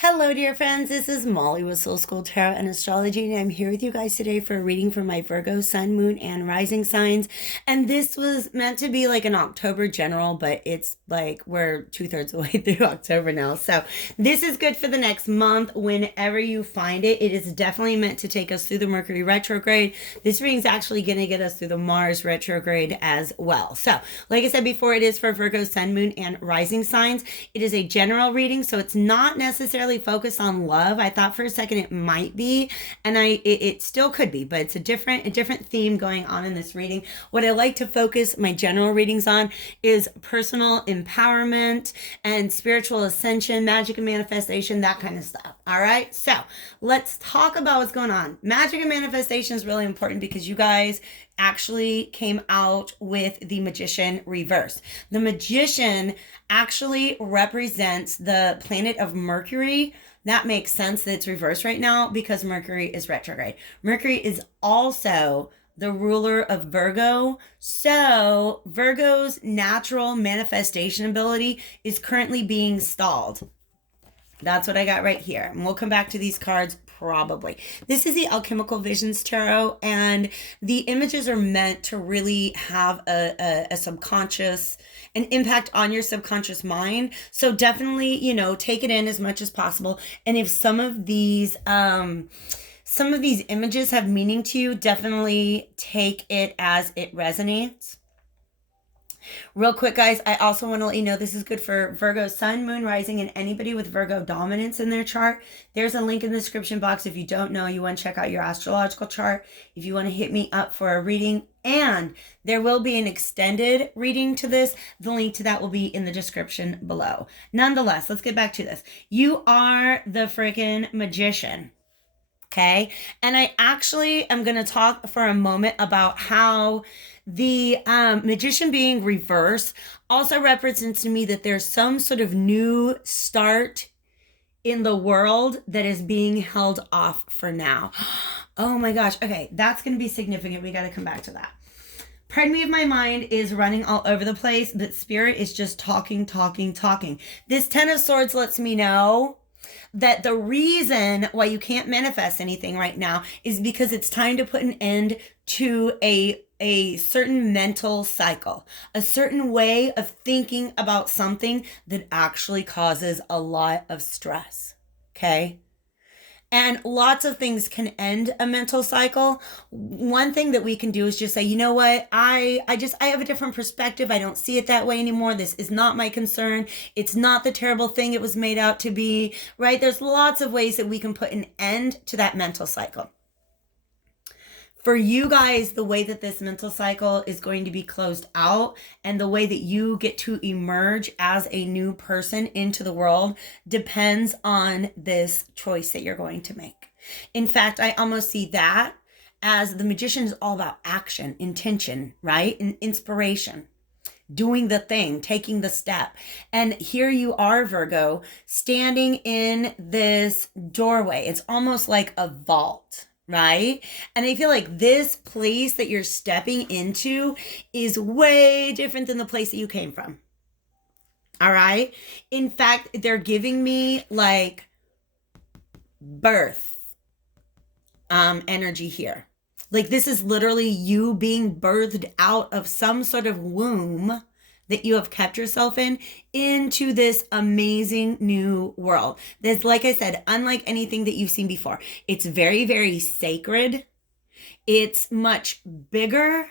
Hello, dear friends. This is Molly with Soul School Tarot and Astrology, and I'm here with you guys today for a reading for my Virgo, Sun, Moon, and Rising signs. And this was meant to be like an October general, but it's like we're two-thirds of the way through October now. So this is good for the next month whenever you find it. It is definitely meant to take us through the Mercury retrograde. This reading is actually going to get us through the Mars retrograde as well. So, like I said before, it is for Virgo, Sun, Moon, and Rising signs. It is a general reading, so it's not necessarily focused on love. I thought for a second it might be, and it still could be, but it's a different theme going on in this reading. What I like to focus my general readings on is personal empowerment and spiritual ascension, magic and manifestation, that kind of stuff. All right, so let's talk about what's going on. Magic and manifestation is really important because you guys actually came out with the Magician reversed. The Magician actually represents the planet of Mercury. That makes sense that it's reversed right now because Mercury is retrograde. Mercury is also the ruler of Virgo. So Virgo's natural manifestation ability is currently being stalled. That's what I got right here. And we'll come back to these cards probably. This is the Alchemical Visions Tarot, and the images are meant to really have a subconscious, an impact on your subconscious mind. So definitely, take it in as much as possible. And if some of these images have meaning to you, definitely take it as it resonates. Real quick, guys, I also want to let you know this is good for Virgo, Sun, Moon, Rising, and anybody with Virgo dominance in their chart. There's a link in the description box if you don't know, you want to check out your astrological chart, if you want to hit me up for a reading. And there will be an extended reading to this. The link to that will be in the description below. Nonetheless, let's get back to this. You are the freaking Magician. Okay? And I actually am going to talk for a moment about how the Magician being reversed also represents to me that there's some sort of new start in the world that is being held off for now. Oh my gosh. Okay, that's going to be significant. We got to come back to that. Pardon me if my mind is running all over the place, but Spirit is just talking. This Ten of Swords lets me know that the reason why you can't manifest anything right now is because it's time to put an end to a certain mental cycle, a certain way of thinking about something that actually causes a lot of stress. Okay? And lots of things can end a mental cycle. One thing that we can do is just say, you know what? I have a different perspective. I don't see it that way anymore. This is not my concern. It's not the terrible thing it was made out to be, right? There's lots of ways that we can put an end to that mental cycle. For you guys, the way that this mental cycle is going to be closed out and the way that you get to emerge as a new person into the world depends on this choice that you're going to make. In fact, I almost see that as the Magician is all about action, intention, right? And inspiration. Doing the thing, taking the step. And here you are, Virgo, standing in this doorway. It's almost like a vault. Right? And I feel like this place that you're stepping into is way different than the place that you came from. All right? In fact, they're giving me like birth energy here. Like this is literally you being birthed out of some sort of womb that you have kept yourself in into this amazing new world. There's, like I said, unlike anything that you've seen before. It's very, very sacred. It's much bigger.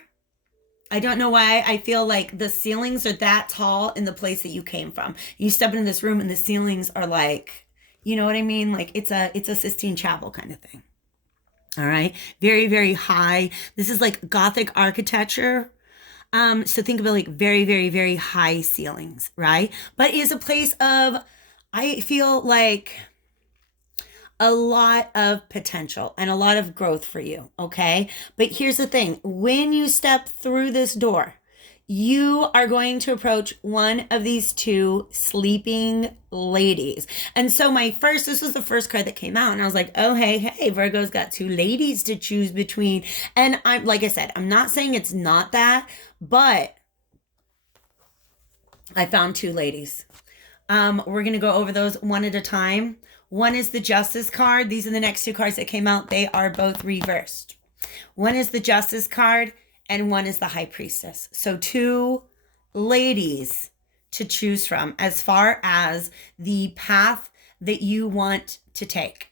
I don't know why I feel like the ceilings are that tall in the place that you came from. You step into this room and the ceilings are like, you know what I mean? Like it's a Sistine Chapel kind of thing. All right. Very, very high. This is like Gothic architecture. So think about like very, very, very high ceilings, right? But it is a place of, I feel like a lot of potential and a lot of growth for you, okay? But here's the thing. When you step through this door, you are going to approach one of these two sleeping ladies. And so this was the first card that came out, and I was like, oh, hey, Virgo's got two ladies to choose between. And like I said, I'm not saying it's not that, but I found two ladies. We're going to go over those one at a time. One is the Justice card. These are the next two cards that came out. They are both reversed. One is the Justice card and one is the High Priestess. So two ladies to choose from as far as the path that you want to take.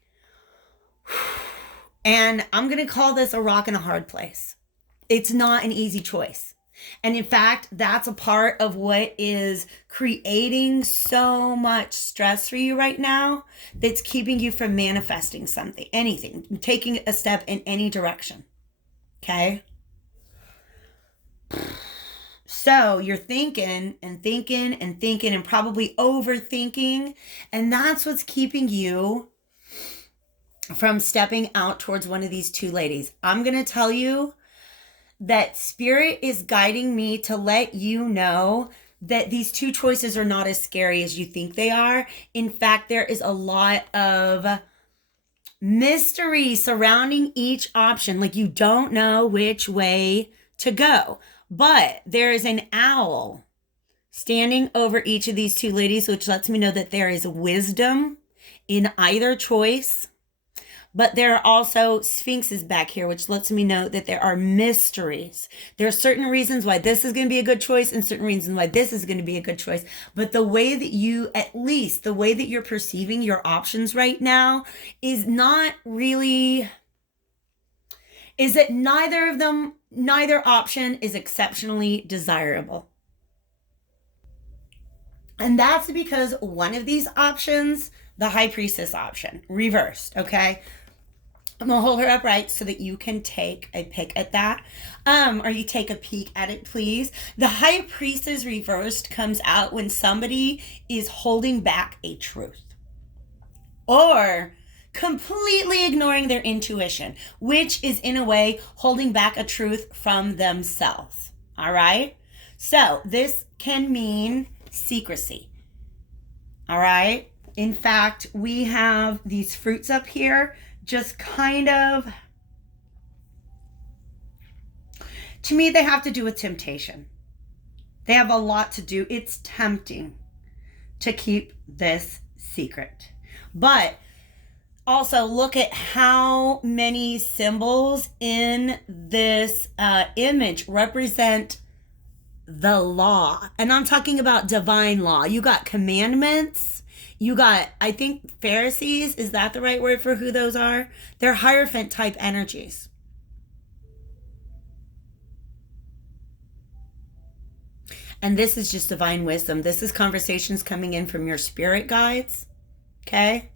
And I'm going to call this a rock and a hard place. It's not an easy choice. And in fact, that's a part of what is creating so much stress for you right now that's keeping you from manifesting something, anything, taking a step in any direction. Okay? So you're thinking and thinking and thinking and probably overthinking. And that's what's keeping you from stepping out towards one of these two ladies. I'm going to tell you that Spirit is guiding me to let you know that these two choices are not as scary as you think they are. In fact, there is a lot of mystery surrounding each option. Like you don't know which way to go. But there is an owl standing over each of these two ladies, which lets me know that there is wisdom in either choice. But there are also sphinxes back here, which lets me know that there are mysteries. There are certain reasons why this is going to be a good choice and certain reasons why this is going to be a good choice. But the way that you, at least the way that you're perceiving your options right now is not really, is that neither option is exceptionally desirable. And that's because one of these options, the High Priestess option, reversed, okay? I'm going to hold her upright so that you can take a pick at that. Or you take a peek at it, please. The High Priestess reversed comes out when somebody is holding back a truth. Or completely ignoring their intuition, which is in a way holding back a truth from themselves. All right? So this can mean secrecy. All right? In fact, we have these fruits up here just kind of, to me, they have to do with temptation. They have a lot to do. It's tempting to keep this secret. But also look at how many symbols in this image represent the law. And I'm talking about divine law. You got commandments. You got, I think, Pharisees. Is that the right word for who those are? They're Hierophant type energies. And this is just divine wisdom. This is conversations coming in from your spirit guides. Okay?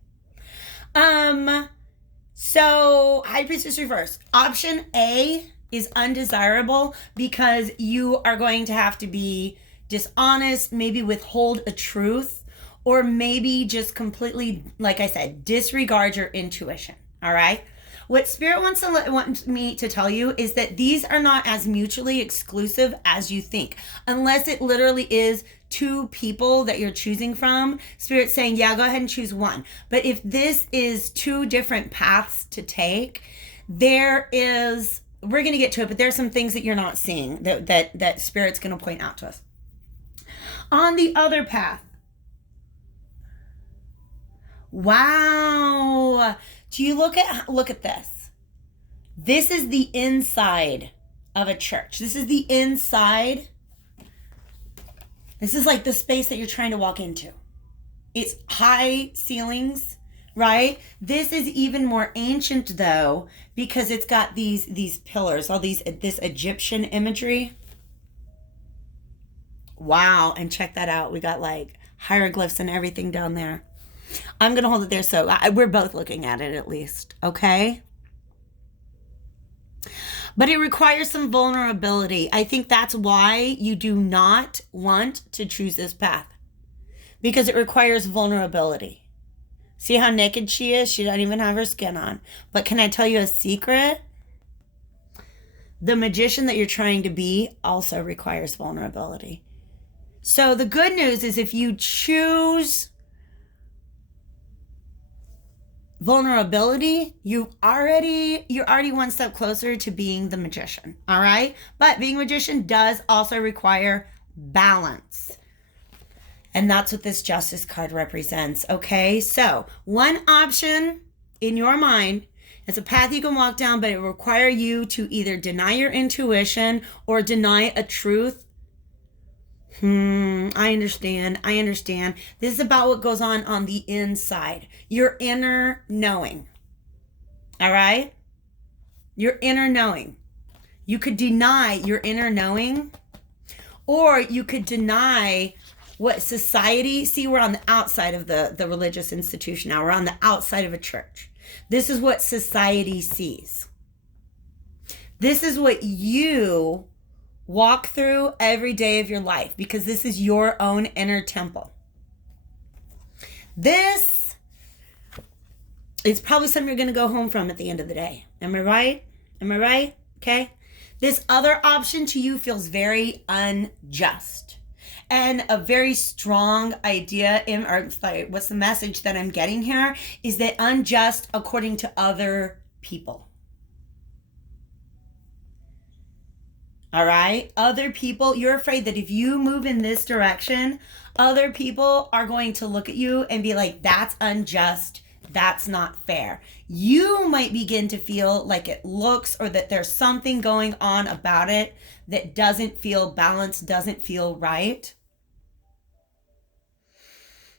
So High Priestess reverse. Option A is undesirable because you are going to have to be dishonest, maybe withhold a truth, or maybe just completely, like I said, disregard your intuition. All right? What Spirit wants me to tell you is that these are not as mutually exclusive as you think. Unless it literally is two people that you're choosing from, Spirit's saying, yeah, go ahead and choose one. But if this is two different paths to take, we're going to get to it, but there's some things that you're not seeing that Spirit's going to point out to us. On the other path, wow. Do you look at this? This is the inside of a church. This is the inside. This is like the space that you're trying to walk into. It's high ceilings, right? This is even more ancient though, because it's got these pillars, this Egyptian imagery. Wow, and check that out. We got like hieroglyphs and everything down there. I'm going to hold it there so we're both looking at it at least, okay? But it requires some vulnerability. I think that's why you do not want to choose this path. Because it requires vulnerability. See how naked she is? She doesn't even have her skin on. But can I tell you a secret? The magician that you're trying to be also requires vulnerability. So the good news is if you choose vulnerability, you're already one step closer to being the magician. All right? But being a magician does also require balance. And that's what this Justice card represents. Okay, so one option in your mind, it's a path you can walk down, but it will require you to either deny your intuition or deny a truth. I understand. This is about what goes on the inside, your inner knowing. All right, your inner knowing. You could deny your inner knowing, or you could deny what society, see, we're on the outside of the religious institution now. We're on the outside of a church. This is what society sees. This is what you walk through every day of your life, because this is your own inner temple. This is probably something you're going to go home from at the end of the day. Am I right? Okay. This other option to you feels very unjust. And a very strong idea what's the message that I'm getting here is that unjust according to other people. All right? Other people, you're afraid that if you move in this direction, other people are going to look at you and be like, that's unjust. That's not fair. You might begin to feel like it looks, or that there's something going on about it that doesn't feel balanced, doesn't feel right.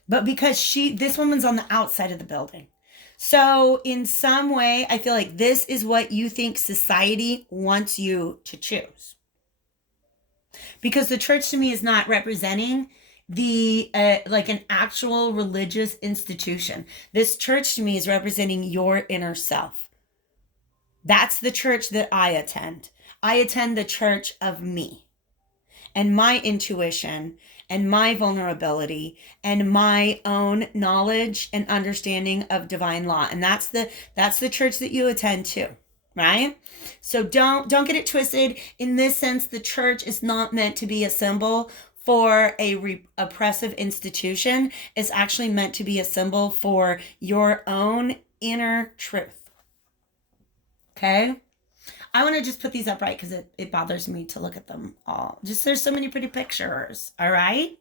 But because this woman's on the outside of the building. So in some way, I feel like this is what you think society wants you to choose. Because the church to me is not representing like an actual religious institution. This church to me is representing your inner self. That's the church that I attend. I attend the church of me and my intuition and my vulnerability and my own knowledge and understanding of divine law. And that's the church that you attend to, right? So don't get it twisted. In this sense, the church is not meant to be a symbol for a oppressive institution. It's actually meant to be a symbol for your own inner truth. Okay? I want to just put these up right because it bothers me to look at them all. Just there's so many pretty pictures. All right?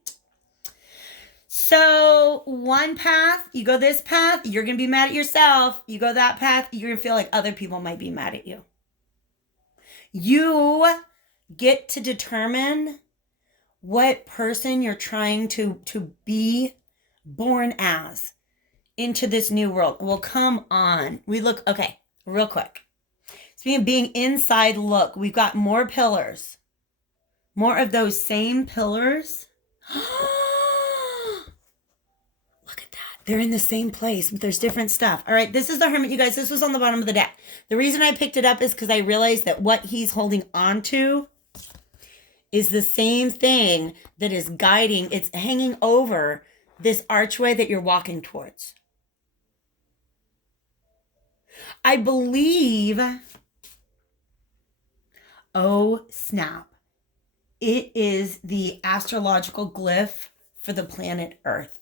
So one path, you go this path, you're going to be mad at yourself. You go that path, you're going to feel like other people might be mad at you. You get to determine what person you're trying to be born as into this new world. Well, come on. Okay, real quick. Speaking of being inside, look, we've got more pillars. More of those same pillars. Look at that. They're in the same place, but there's different stuff. All right, this is the Hermit, you guys. This was on the bottom of the deck. The reason I picked it up is because I realized that what he's holding on to is the same thing that is guiding. It's hanging over this archway that you're walking towards. I believe... Oh, snap. It is the astrological glyph for the planet Earth.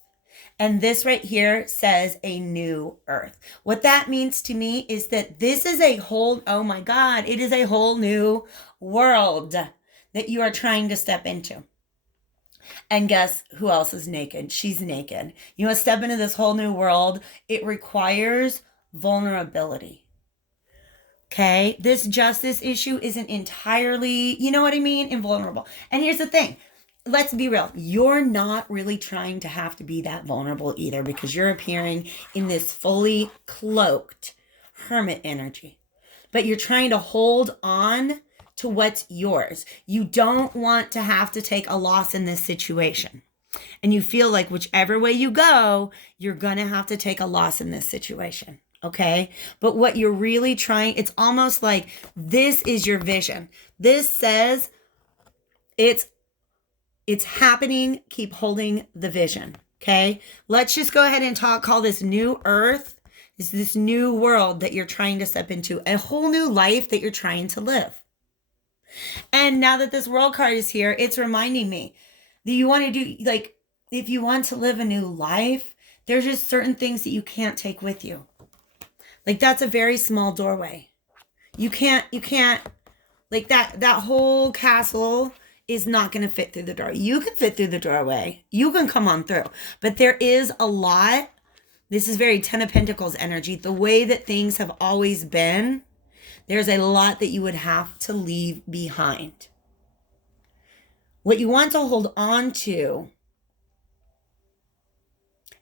And this right here says a new Earth. What that means to me is that this is oh my God, it is a whole new world that you are trying to step into. And guess who else is naked? She's naked. You want to step into this whole new world. It requires vulnerability. Okay, this justice issue isn't entirely, you know what I mean, invulnerable. And here's the thing. Let's be real. You're not really trying to have to be that vulnerable either, because you're appearing in this fully cloaked hermit energy. But you're trying to hold on to what's yours. You don't want to have to take a loss in this situation. And you feel like whichever way you go, you're going to have to take a loss in this situation. Okay. But what you're really trying, it's almost like this is your vision. This says it's happening. Keep holding the vision. Okay. Let's just go ahead and call this new Earth. Is this new world that you're trying to step into, a whole new life that you're trying to live. And now that this world card is here, it's reminding me that you want to do, like, if you want to live a new life, there's just certain things that you can't take with you. Like, that's a very small doorway. You can't, like that whole castle is not going to fit through the door. You can fit through the doorway. You can come on through. But there is a lot. This is very Ten of Pentacles energy. The way that things have always been, there's a lot that you would have to leave behind. What you want to hold on to,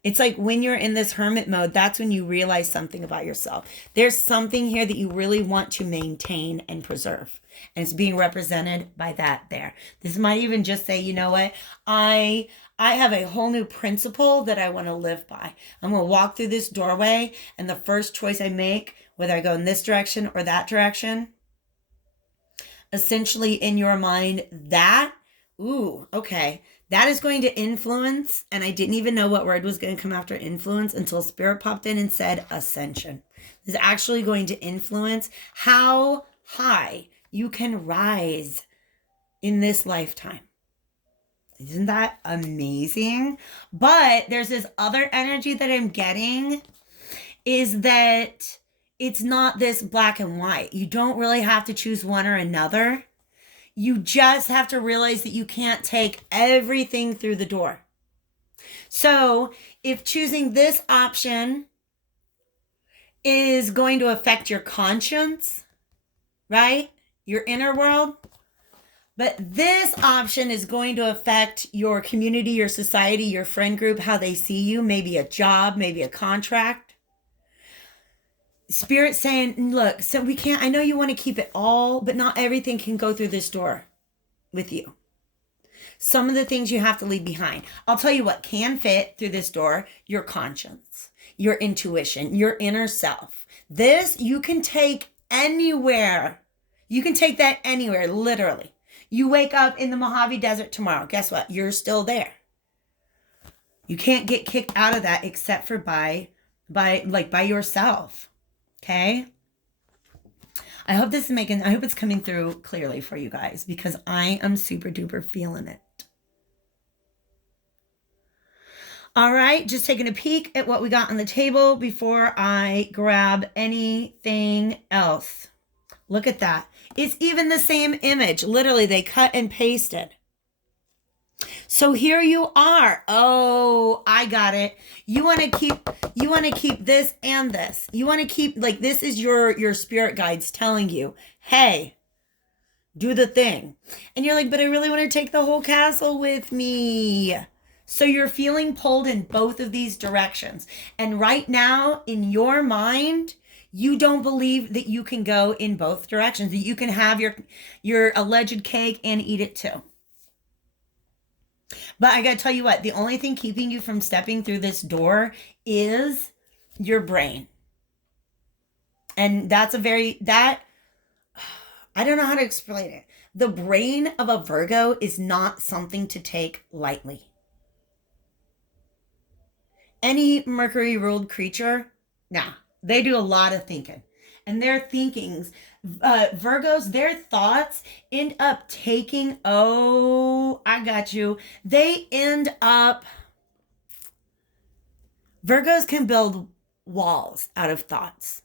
it's like when you're in this hermit mode, that's when you realize something about yourself. There's something here that you really want to maintain and preserve. And it's being represented by that there. This might even just say, you know what? I have a whole new principle that I want to live by. I'm going to walk through this doorway, and the first choice I make, whether I go in this direction or that direction, essentially in your mind, that, okay, that is going to influence, and I didn't even know what word was going to come after influence until Spirit popped in and said ascension. This is actually going to influence how high you can rise in this lifetime. Isn't that amazing? But there's this other energy that I'm getting, is that it's not this black and white. You don't really have to choose one or another. You just have to realize that you can't take everything through the door. So if choosing this option is going to affect your conscience, right? Your inner world. But this option is going to affect your community, your society, your friend group, how they see you, maybe a job, maybe a contract. Spirit saying, look, so we can't, I know you want to keep it all, but not everything can go through this door with you. Some of the things you have to leave behind. I'll tell you what can fit through this door: your conscience, your intuition, your inner self. This you can take anywhere. You can take that anywhere, literally. You wake up in the Mojave Desert tomorrow. Guess what? You're still there. You can't get kicked out of that except for by yourself. Okay? I hope this is I hope it's coming through clearly for you guys, because I am super duper feeling it. All right, just taking a peek at what we got on the table before I grab anything else. Look at that. It's even the same image. Literally, they cut and pasted. So here you are. Oh, I got it. You want to keep this and this. You want to keep, like, this is your spirit guides telling you, hey, do the thing. And you're like, but I really want to take the whole castle with me. So you're feeling pulled in both of these directions. And right now, in your mind, you don't believe that you can go in both directions, that you can have your alleged cake and eat it too. But I gotta tell you what, the only thing keeping you from stepping through this door is your brain. And I don't know how to explain it. The brain of a Virgo is not something to take lightly. Any Mercury ruled creature, they do a lot of thinking. And their thinkings, Virgos, their thoughts end up taking, Virgos can build walls out of thoughts.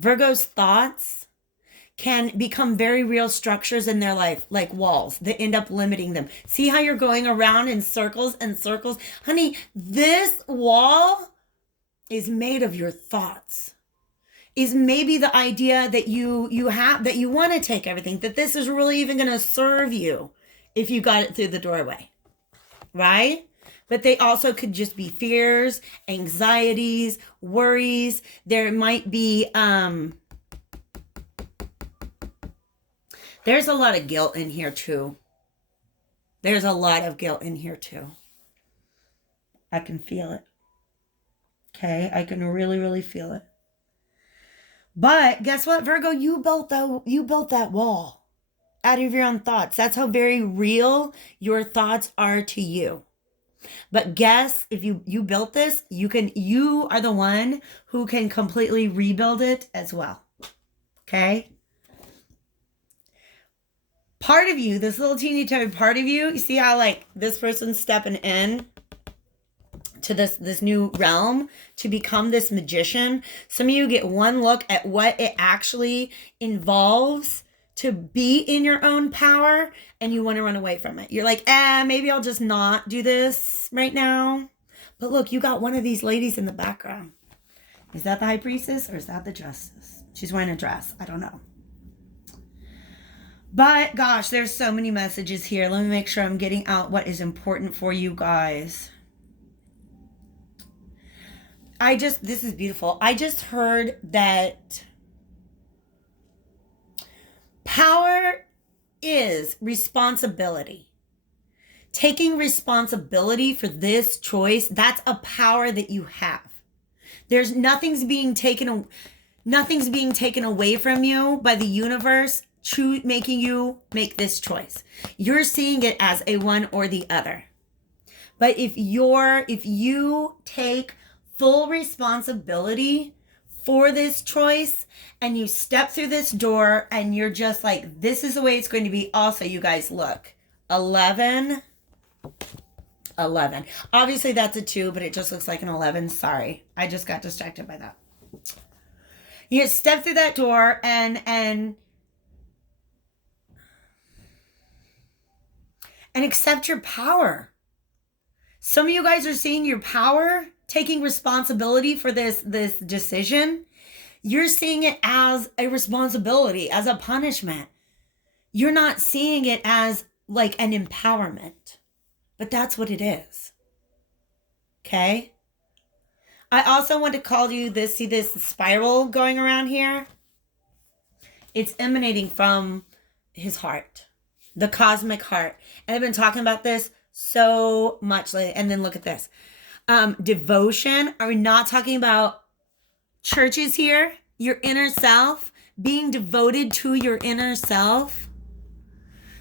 Virgos' thoughts can become very real structures in their life, like walls that end up limiting them. See how you're going around in circles and circles? Honey, this wall is made of your thoughts. Is maybe the idea that you have, that you want to take everything, that this is really even going to serve you if you got it through the doorway, right? But they also could just be fears, anxieties, worries. There might be, there's a lot of guilt in here too. There's a lot of guilt in here too. I can feel it. Okay, I can really, really feel it. But guess what, Virgo? You built that wall out of your own thoughts. That's how very real your thoughts are to you. But guess, if you built this, you are the one who can completely rebuild it as well. Okay? Part of you, this little teeny tiny part of you see how like this person's stepping in to this new realm to become this magician. Some of you get one look at what it actually involves to be in your own power and you want to run away from it. You're like, maybe I'll just not do this right now. But look, you got one of these ladies in the background. Is that the High Priestess or is that the Justice? She's wearing a dress. I don't know. But gosh, there's so many messages here. Let me make sure I'm getting out what is important for you guys. This is beautiful. I just heard that power is responsibility. Taking responsibility for this choice, that's a power that you have. There's nothing's being taken away from you by the universe making you make this choice. You're seeing it as a one or the other. But if you take full responsibility for this choice and you step through this door and you're just like, this is the way it's going to be. Also, you guys, look, 11. Obviously that's a 2, but it just looks like an 11. Sorry. I just got distracted by that. You step through that door and accept your power. Some of you guys are seeing your power, taking responsibility for this decision. You're seeing it as a responsibility, as a punishment. You're not seeing it as like an empowerment, but that's what it is. Okay? I also want to call you this, see this spiral going around here? It's emanating from his heart, the cosmic heart. And I've been talking about this so much lately. And then look at this. Devotion. Are we not talking about churches here? Your inner self, being devoted to your inner self.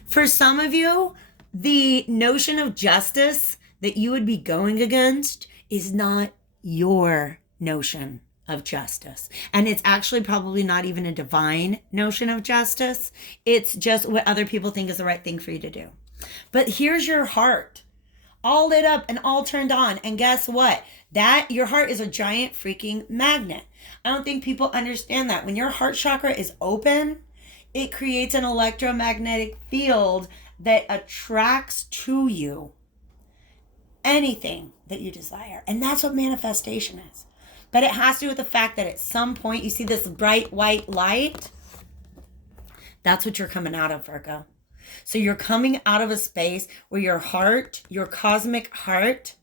For some of you, the notion of justice that you would be going against is not your notion of justice. And it's actually probably not even a divine notion of justice. It's just what other people think is the right thing for you to do. But here's your heart, all lit up and all turned on. And guess what? Your heart is a giant freaking magnet. I don't think people understand that. When your heart chakra is open, it creates an electromagnetic field that attracts to you anything that you desire. And that's what manifestation is. But it has to do with the fact that at some point you see this bright white light. That's what you're coming out of, Virgo. So you're coming out of a space where your heart, your cosmic heart,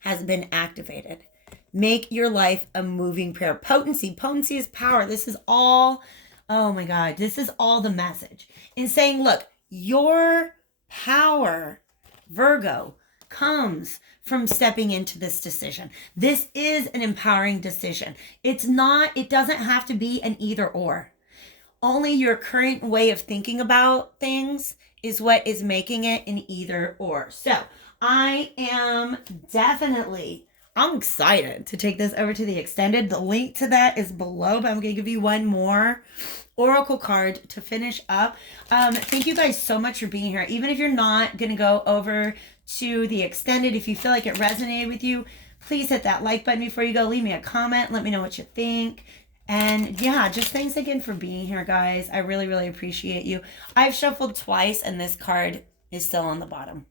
has been activated. Make your life a moving prayer. Potency. Potency is power. This is all, oh my God, this is all the message. In saying, look, your power, Virgo, comes from stepping into this decision. This is an empowering decision. It doesn't have to be an either or. Only your current way of thinking about things is what is making it an either or. So I'm excited to take this over to the extended. The link to that is below, but I'm going to give you one more oracle card to finish up. Thank you guys so much for being here. Even if you're not going to go over to the extended, if you feel like it resonated with you, please hit that like button before you go. Leave me a comment. Let me know what you think. And yeah, just thanks again for being here, guys. I really, really appreciate you. I've shuffled twice and this card is still on the bottom.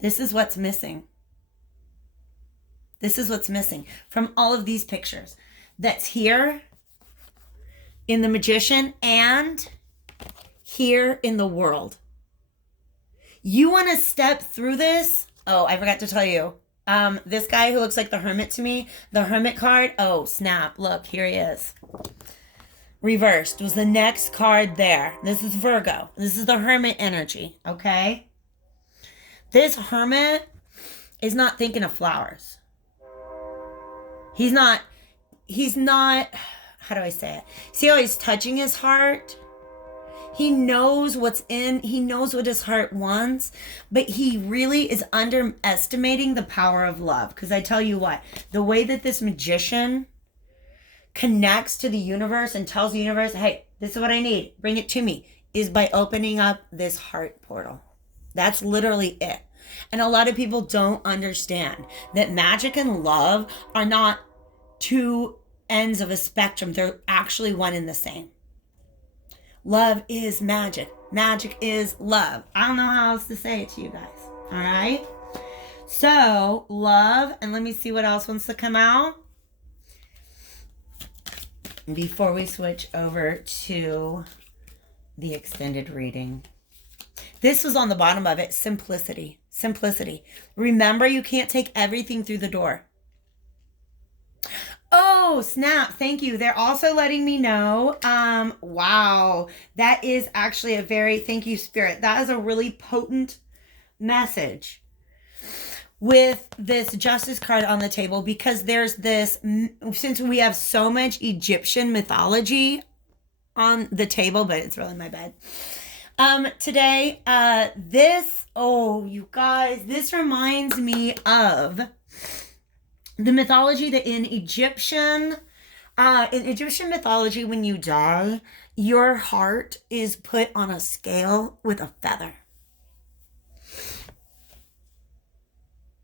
This is what's missing. This is what's missing from all of these pictures. That's here in the Magician and here in the World. You want to step through this? Oh, I forgot to tell you. This guy who looks like the Hermit to me, the Hermit card. Oh, snap. Look, here he is. Reversed was the next card there. This is Virgo. This is the Hermit energy, okay? This Hermit is not thinking of flowers. He's not, how do I say it? See how he's touching his heart? He knows he knows what his heart wants, but he really is underestimating the power of love. Because I tell you what, the way that this Magician connects to the universe and tells the universe, hey, this is what I need, bring it to me, is by opening up this heart portal. That's literally it. And a lot of people don't understand that magic and love are not two ends of a spectrum. They're actually one and the same. Love is magic. Magic is love. I don't know how else to say it to you guys. All right? So, love, and let me see what else wants to come out before we switch over to the extended reading. This was on the bottom of it. Simplicity. Simplicity. Remember, you can't take everything through the door. Oh, snap. Thank you. They're also letting me know. Wow. That is actually a very, thank you, Spirit. That is a really potent message with this Justice card on the table, because there's this, since we have so much Egyptian mythology on the table, but it's really my bed. Today, you guys, this reminds me of the mythology that in Egyptian mythology, when you die, your heart is put on a scale with a feather.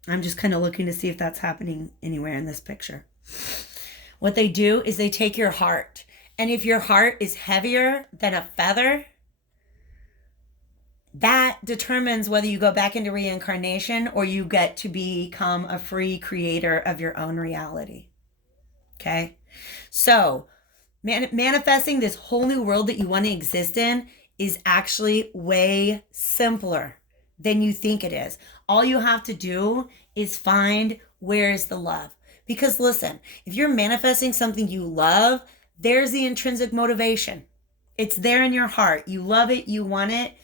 I'm just kind of looking to see if that's happening anywhere in this picture. What they do is they take your heart, and if your heart is heavier than a feather, that determines whether you go back into reincarnation or you get to become a free creator of your own reality. Okay? So, manifesting this whole new world that you want to exist in is actually way simpler than you think it is. All you have to do is find where's the love. Because listen, if you're manifesting something you love, there's the intrinsic motivation. It's there in your heart. You love it. You want it.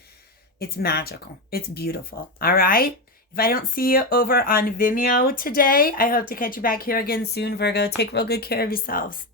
It's magical. It's beautiful. All right? If I don't see you over on Vimeo today, I hope to catch you back here again soon, Virgo. Take real good care of yourselves.